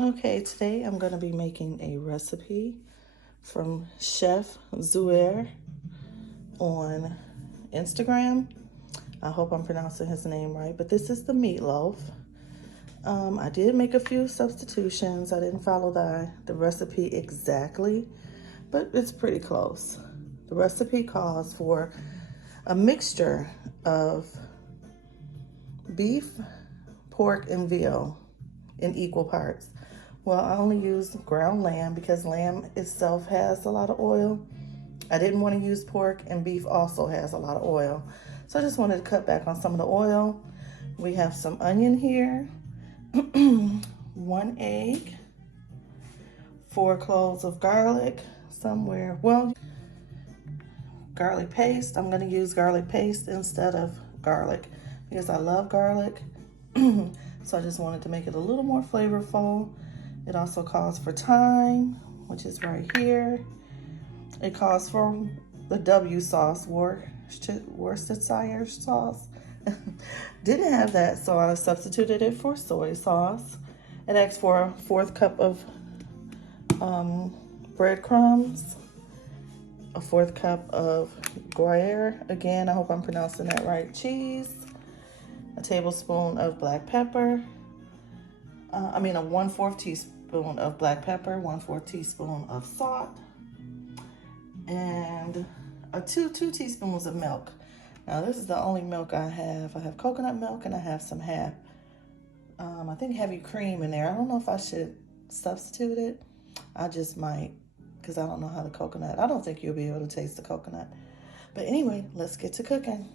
Okay, today I'm going to be making a recipe from Chef Zuer on Instagram. I hope I'm pronouncing his name right, but this is the meatloaf. I did make a few substitutions. I didn't follow the recipe exactly, but it's pretty close. The recipe calls for a mixture of beef, pork, and veal in equal parts. Well, I only used ground lamb because lamb itself has a lot of oil. I didn't want to use pork, and beef also has a lot of oil. So I just wanted to cut back on some of the oil. We have some onion here, 1 egg, 4 cloves of garlic somewhere. Well, garlic paste. I'm going to use garlic paste instead of garlic because I love garlic. So I just wanted to make it a little more flavorful. It also calls for thyme, which is right here. It calls for the W sauce, Worcestershire sauce. Didn't have that, so I substituted it for soy sauce. It asks for a 1/4 cup of breadcrumbs, a 1/4 cup of Gruyere. Again, I hope I'm pronouncing that right. Cheese, a tablespoon of black pepper. A 1/4 teaspoon of black pepper, 1/4 teaspoon of salt, and two teaspoons of milk. Now this is the only milk I have. I have coconut milk and I have some I think heavy cream in there. I don't know if I should substitute it. I just might, because I don't know how the coconut, I don't think you'll be able to taste the coconut. But anyway, let's get to cooking.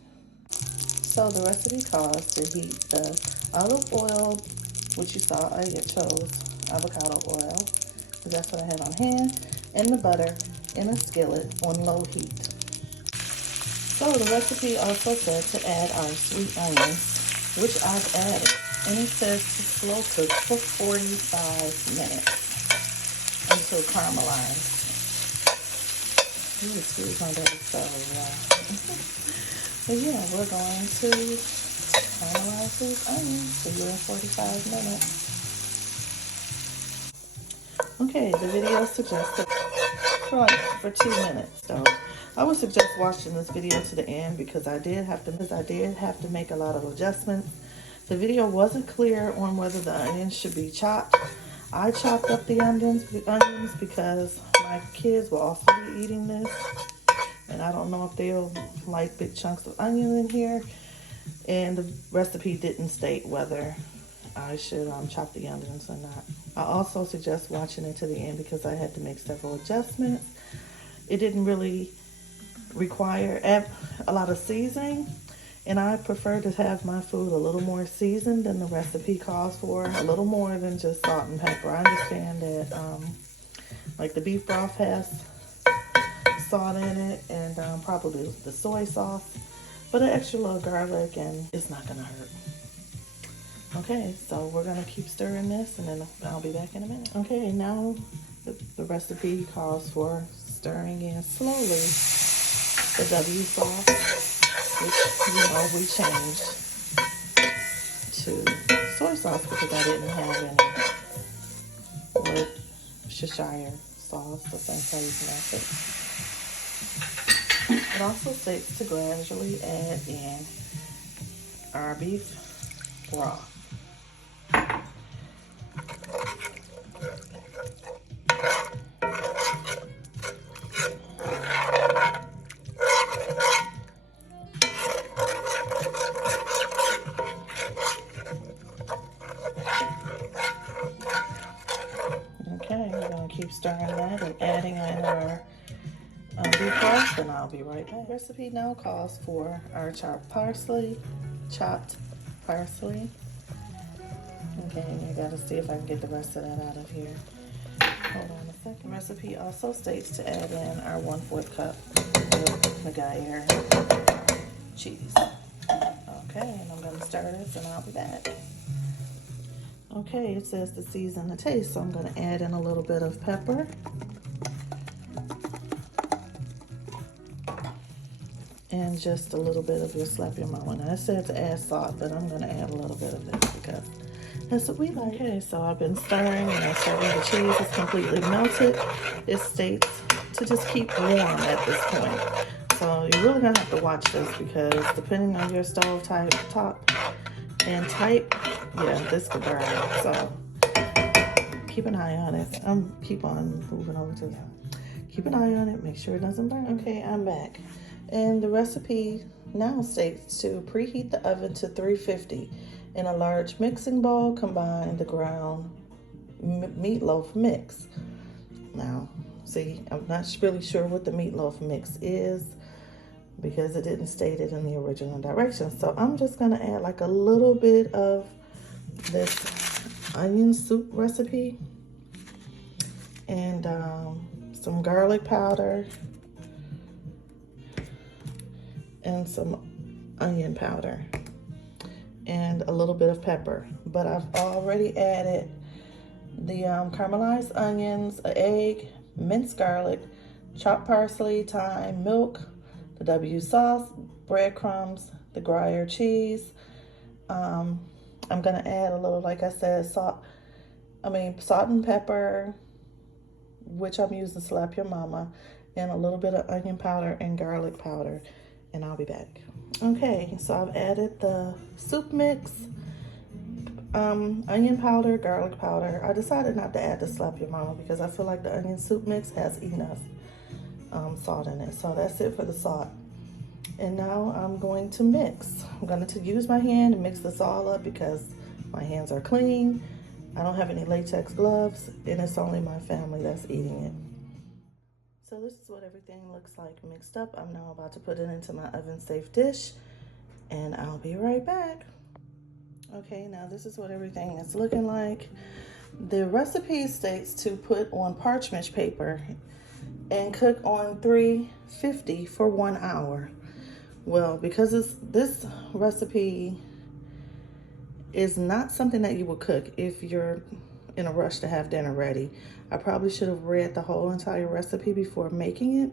So the recipe calls to heat the olive oil, which you saw I chose avocado oil, because that's what I had on hand, and the butter in a skillet on low heat. So the recipe also said to add our sweet onions, which I've added, and it says to slow cook for 45 minutes until caramelized. Ooh, excuse my baby, so but yeah, we're going to caramelize these onions. See you in 45 minutes. Okay, the video suggested for 2 minutes. So I would suggest watching this video to the end because I did have to make a lot of adjustments. The video wasn't clear on whether the onions should be chopped. I chopped up the onions because my kids will also be eating this. And I don't know if they'll like big chunks of onion in here. And the recipe didn't state whether I should chop the onions or not. I also suggest watching it to the end because I had to make several adjustments. It didn't really require a lot of seasoning, and I prefer to have my food a little more seasoned than the recipe calls for, a little more than just salt and pepper. I understand that like the beef broth has salt in it and probably the soy sauce, but an extra little garlic and it's not gonna hurt. Okay, so we're gonna keep stirring this and then I'll be back in a minute. Okay, now the recipe calls for stirring in slowly the W sauce, which we changed to soy sauce because I didn't have any Worcestershire sauce, the St. Clair's method. It also states to gradually add in our beef broth. Okay, we're going to keep stirring that and adding in our beef broth, and I'll be right back. The recipe now calls for our chopped parsley. Okay, I gotta see if I can get the rest of that out of here. Hold on a second. The recipe also states to add in our 1/4 cup of Gruyere cheese. Okay, and I'm gonna stir this and I'll be back. Okay, it says to season the taste, so I'm gonna add in a little bit of pepper. And just a little bit of your slap your mama. Now it said to add salt, but I'm gonna add a little bit of this because That's what we like. Okay, so I've been stirring and I'm serving the cheese is completely melted. It states to just keep warm at this point. So you're really gonna have to watch this because depending on your stove type, top and type, yeah, this could burn. So keep an eye on it. Keep on moving over to that. Keep an eye on it, make sure it doesn't burn. Okay, I'm back. And the recipe now states to preheat the oven to 350. In a large mixing bowl, combine the ground meatloaf mix. Now, see, I'm not really sure what the meatloaf mix is because it didn't state it in the original directions. So I'm just gonna add like a little bit of this onion soup recipe and some garlic powder and some onion powder and a little bit of pepper. But I've already added the caramelized onions, an egg, minced garlic, chopped parsley, thyme, milk, the W sauce, breadcrumbs, the Gruyere cheese. I'm gonna add a little, like I said, salt and pepper, which I'm using Slap Your Mama, and a little bit of onion powder and garlic powder, and I'll be back. Okay, so I've added the soup mix, onion powder, garlic powder. I decided not to add the Slap Your Mama because I feel like the onion soup mix has enough salt in it. So that's it for the salt. And now I'm going to mix. I'm going to use my hand and mix this all up because my hands are clean. I don't have any latex gloves, and it's only my family that's eating it. So this is what everything looks like mixed up. I'm now about to put it into my oven-safe dish, and I'll be right back. Okay, now this is what everything is looking like. The recipe states to put on parchment paper and cook on 350 for 1 hour. Well, because this recipe is not something that you would cook if you're in a rush to have dinner ready. I probably should have read the whole entire recipe before making it.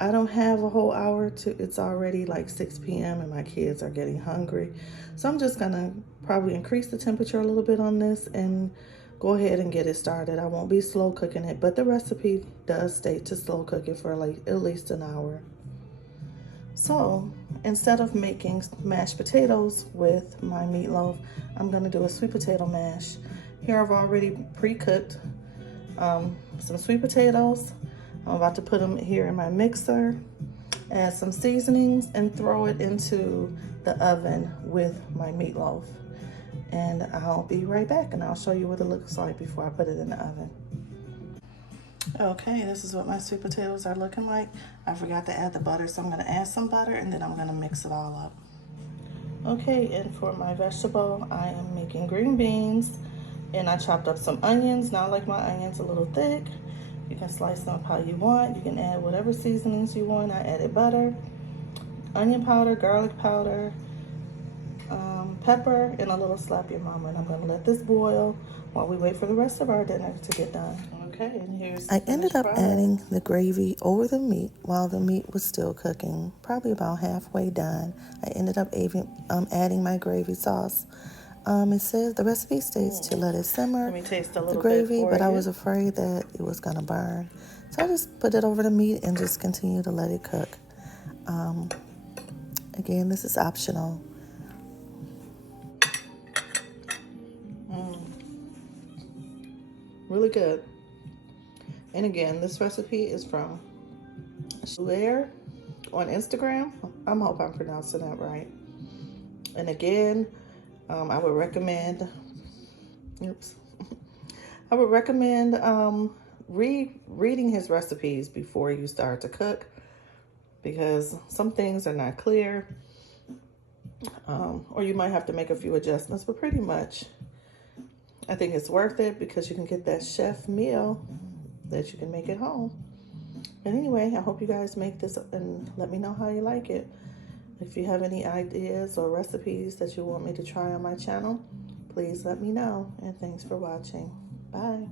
I don't have a whole hour it's already like 6 p.m. and my kids are getting hungry. So I'm just gonna probably increase the temperature a little bit on this and go ahead and get it started. I won't be slow cooking it, but the recipe does state to slow cook it for like at least an hour. So instead of making mashed potatoes with my meatloaf, I'm gonna do a sweet potato mash. Here I've already pre-cooked some sweet potatoes. I'm about to put them here in my mixer, add some seasonings, and throw it into the oven with my meatloaf. And I'll be right back and I'll show you what it looks like before I put it in the oven. Okay, this is what my sweet potatoes are looking like. I forgot to add the butter, so I'm gonna add some butter and then I'm gonna mix it all up. Okay, and for my vegetable, I am making green beans, and I chopped up some onions. Now I like my onions a little thick. You can slice them up how you want. You can add whatever seasonings you want. I added butter, onion powder, garlic powder, pepper, and a little Slap Your Mama. And I'm gonna let this boil while we wait for the rest of our dinner to get done. Okay, and here's I ended up adding the gravy over the meat while the meat was still cooking, probably about halfway done. I ended up adding my gravy sauce. It says the recipe states to let it simmer, let me taste a little the gravy, but I was afraid that it was gonna burn. So I just put it over the meat and just continue to let it cook. Again, this is optional. Really good. And again, this recipe is from Shulair on Instagram. I hope I'm pronouncing that right. And again, I would recommend, I would recommend reading his recipes before you start to cook, because some things are not clear, or you might have to make a few adjustments, but pretty much I think it's worth it because you can get that chef meal that you can make at home. And anyway, I hope you guys make this and let me know how you like it. If you have any ideas or recipes that you want me to try on my channel, please let me know. And thanks for watching. Bye.